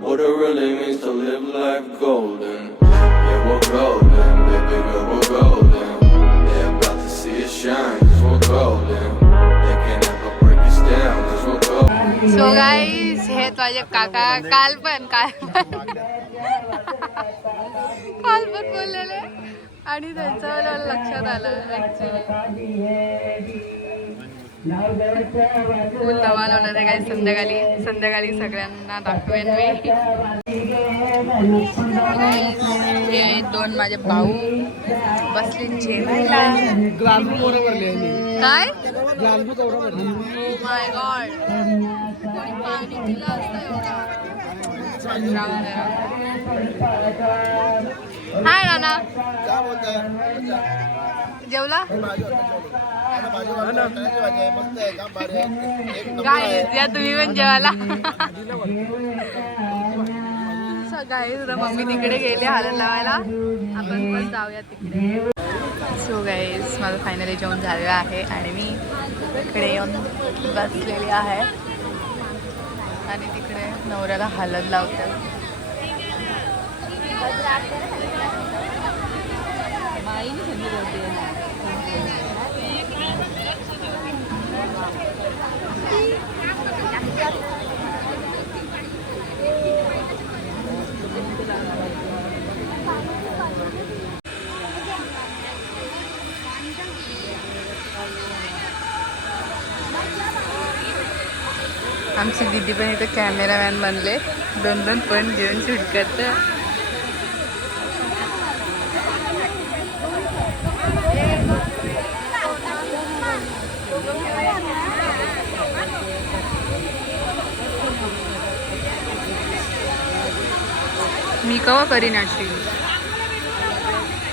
What it really means to live life golden. Yeah, we're golden, baby girl, we're golden. They're about to see us shine, cause we're golden. They can never break us down, cause we're golden. So guys हे माझे काका काल पण बोललेले आणि त्यांचं मला लक्षात आलं ऍक्च्युली फुल धमाल होणार आहे काही संध्याकाळी सगळ्यांना दाखवेन मी. हे आहेत दोन माझे भाऊ बसले जेवायला. काय माय गॉड कोणी पाणी दिलं असतं हाय नाना जेवला काय या तुम्ही पण जेवायला. गाईज मम्मी तिकडे गेले हालत लावायला आपण पण जाऊया तिकडे. सो गाईज माझं फायनली जेवण झालेलं आहे आणि मी इकडे येऊन बसलेली आहे आणि तिकडे नवऱ्याला हालत लावते. आमची दीदी पण इथे कॅमेरामॅन बनले, दोन पण घेऊन शूट करतं. मी कवा करीन अशी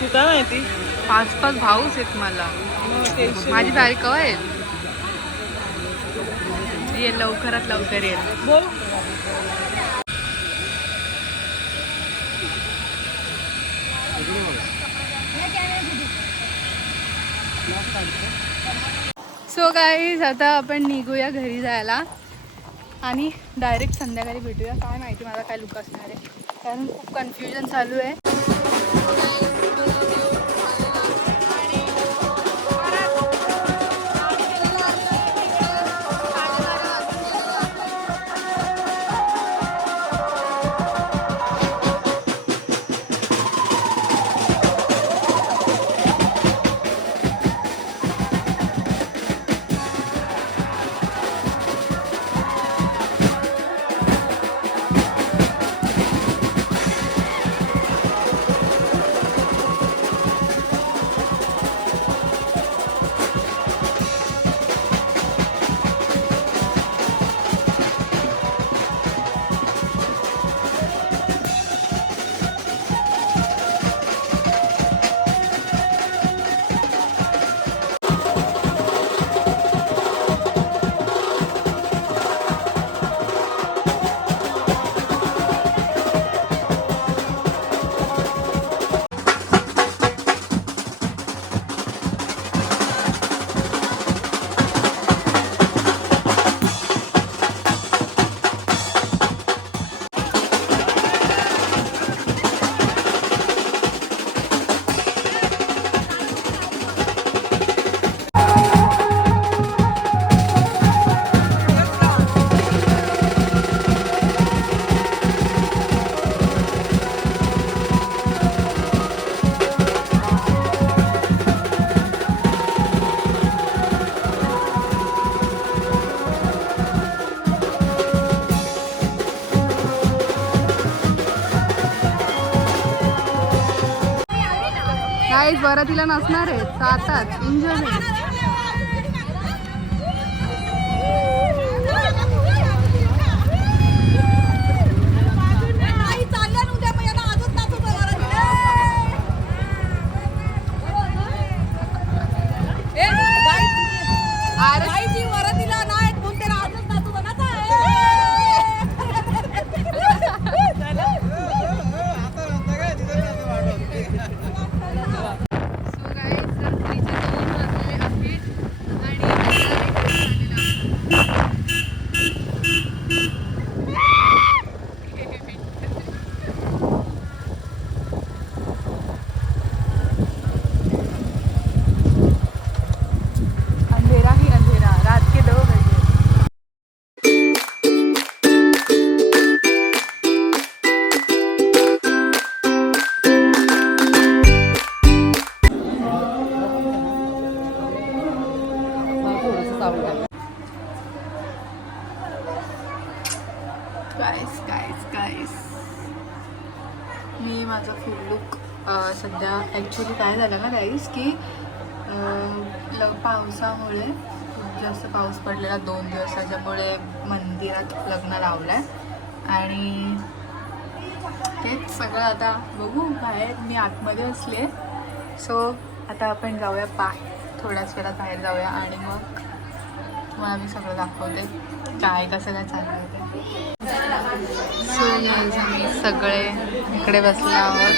तू काय माहिती 5 भाऊच आहेत मला. माझी तारीख कवा आहे ये लवकरात लवकर येईल. सो गाईज आता आपण निघूया घरी जायला आणि डायरेक्ट संध्याकाळी भेटूया. काय माहिती माझा काय लुक असणार आहे कारण खूप कन्फ्युजन चालू आहे. गाईज वरातीला नसणार आहे आताच एन्जॉय. गाईस मी माझा फुल लुक सध्या ॲक्च्युली काय झालं ना गाईस की पावसामुळे खूप जास्त पाऊस पडलेला 2 दिवस, त्याच्यामुळे मंदिरात लग्न लावलं आहे आणि तेच सगळं आता बघू. बाहेर मी आतमध्ये असले, सो आता आपण जाऊया थोड्याच वेळात बाहेर जाऊया आणि मग तुम्हाला मी सगळं दाखवते काय कसं काय चाललं आहे ते. सो आम्ही सगळे इकडे बसले आहोत.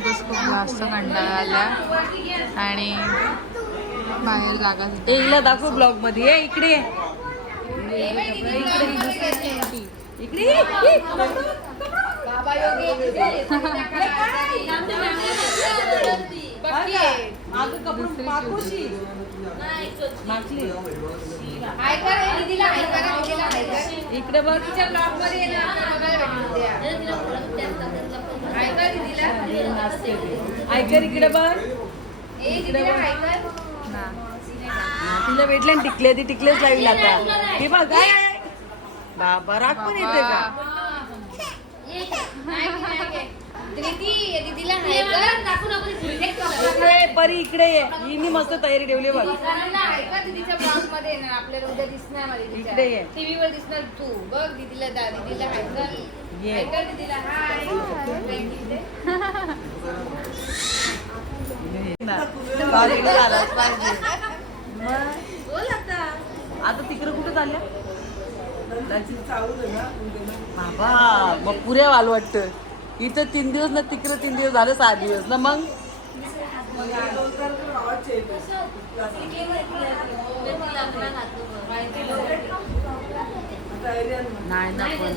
खूप जास्त कंटाळा आला आणि बाहेर जागा एकला दाखव ब्लॉग मध्ये इकडे इकडे बघ ऐकर इकडे बघ तिला भेटले टिकले ती टिकलेच लावी आता हे बघ बाबा राग पण येते का परी इकडे ये हिनी मस्त तयारी ठेवली बघ इकडे ये टीव्हीवर दिसणार तू बघ दीदीला दीदीला ये आता तिकडे कुठे चालल्या बाबा मग पुऱ्या वाल वाटतं इथं 3 दिवस ना तिकडे 3 दिवस झालं 6 दिवस ना मग नाही ना पण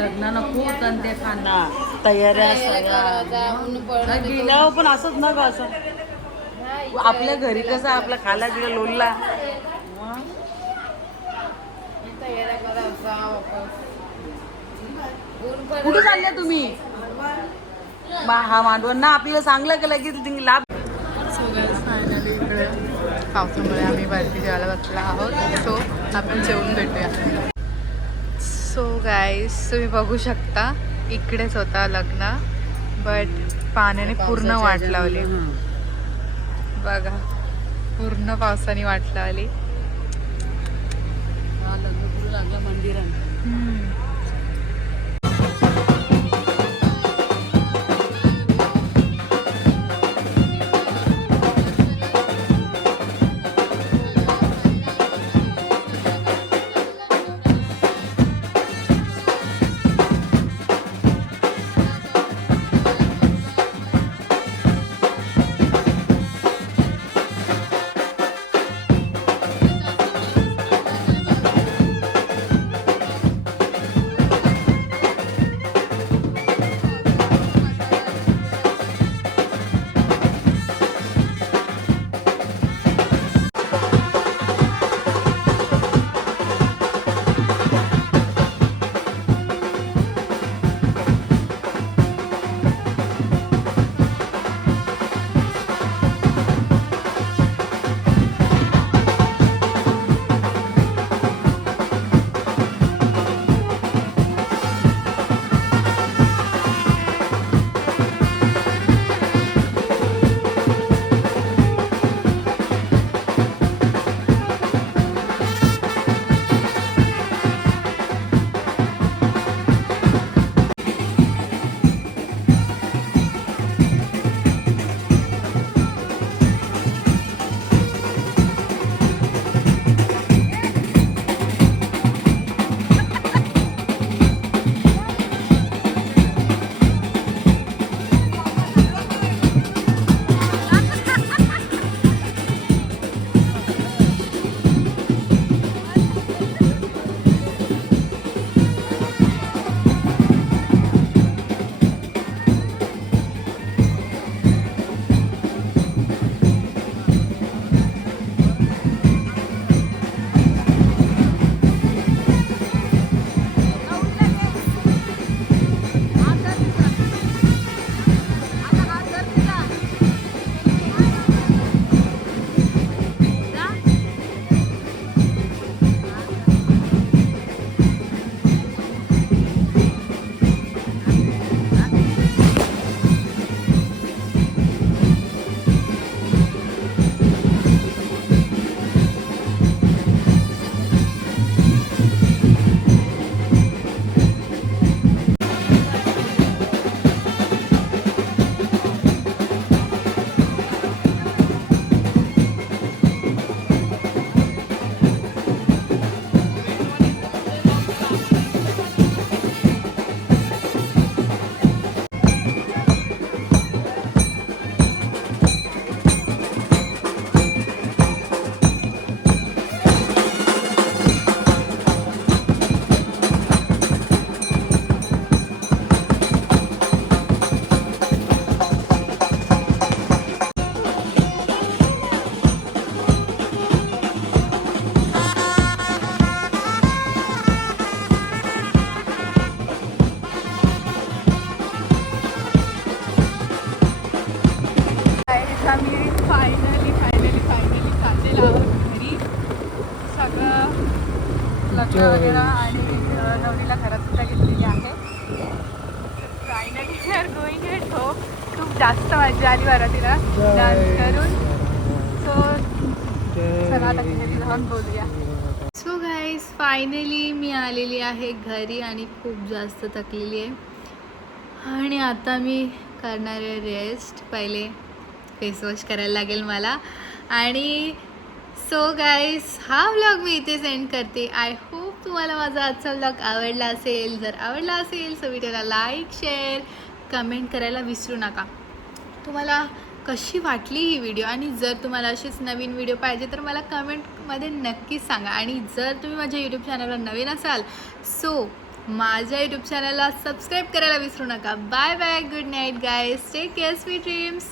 लग्न नको आणि ते खाना तयाऱ्या गेल्यावर पण असंच ना ग असं आपल्या घरी कसं आपला खाला तिला लोलला कुठे चालल्या तुम्ही हा मांडवण ना आपल्याला सांगलं की लगेच लाभ. फायनली इकडे पावसामुळे आम्ही वरती जेवायला बसला आहोत, सो आपण जेवून भेटूया. सो गाईस तुम्ही बघू शकता इकडेच होता लग्न, बट पाण्याने पूर्ण वाट लावली. बघा पूर्ण पावसाने वाट लावली. लग्न पुढे लागलं मंदिरात. जास्त मजा आली वरातीला डान्स करून. सो चला आता घरी जाऊन बोलूया. सो गाईज फायनली मी आलेली आहे घरी आणि खूप जास्त थकलेली आहे आणि आता मी करणार आहे रेस्ट. पहिले फेसवॉश करायला लागेल मला. आणि सो गाईज हा व्लॉग मी इथेच एंड करते. आय होप तुम्हाला माझा आजचा व्लॉग आवडला असेल. जर आवडला असेल सो व्हिडिओला लाईक शेअर कमेंट करायला विसरू नका. तुम्हाला कशी वाटली ही व्हिडिओ आणि जर तुम्हाला अशीच नवीन व्हिडिओ पाहिजे तर मला कमेंटमध्ये नक्कीच सांगा. आणि जर तुम्ही माझ्या यूट्यूब चॅनलवर नवीन असाल सो माझ्या यूट्यूब चॅनलला सबस्क्राईब करायला विसरू नका. Bye bye. Good night guys. Take care. Sweet dreams.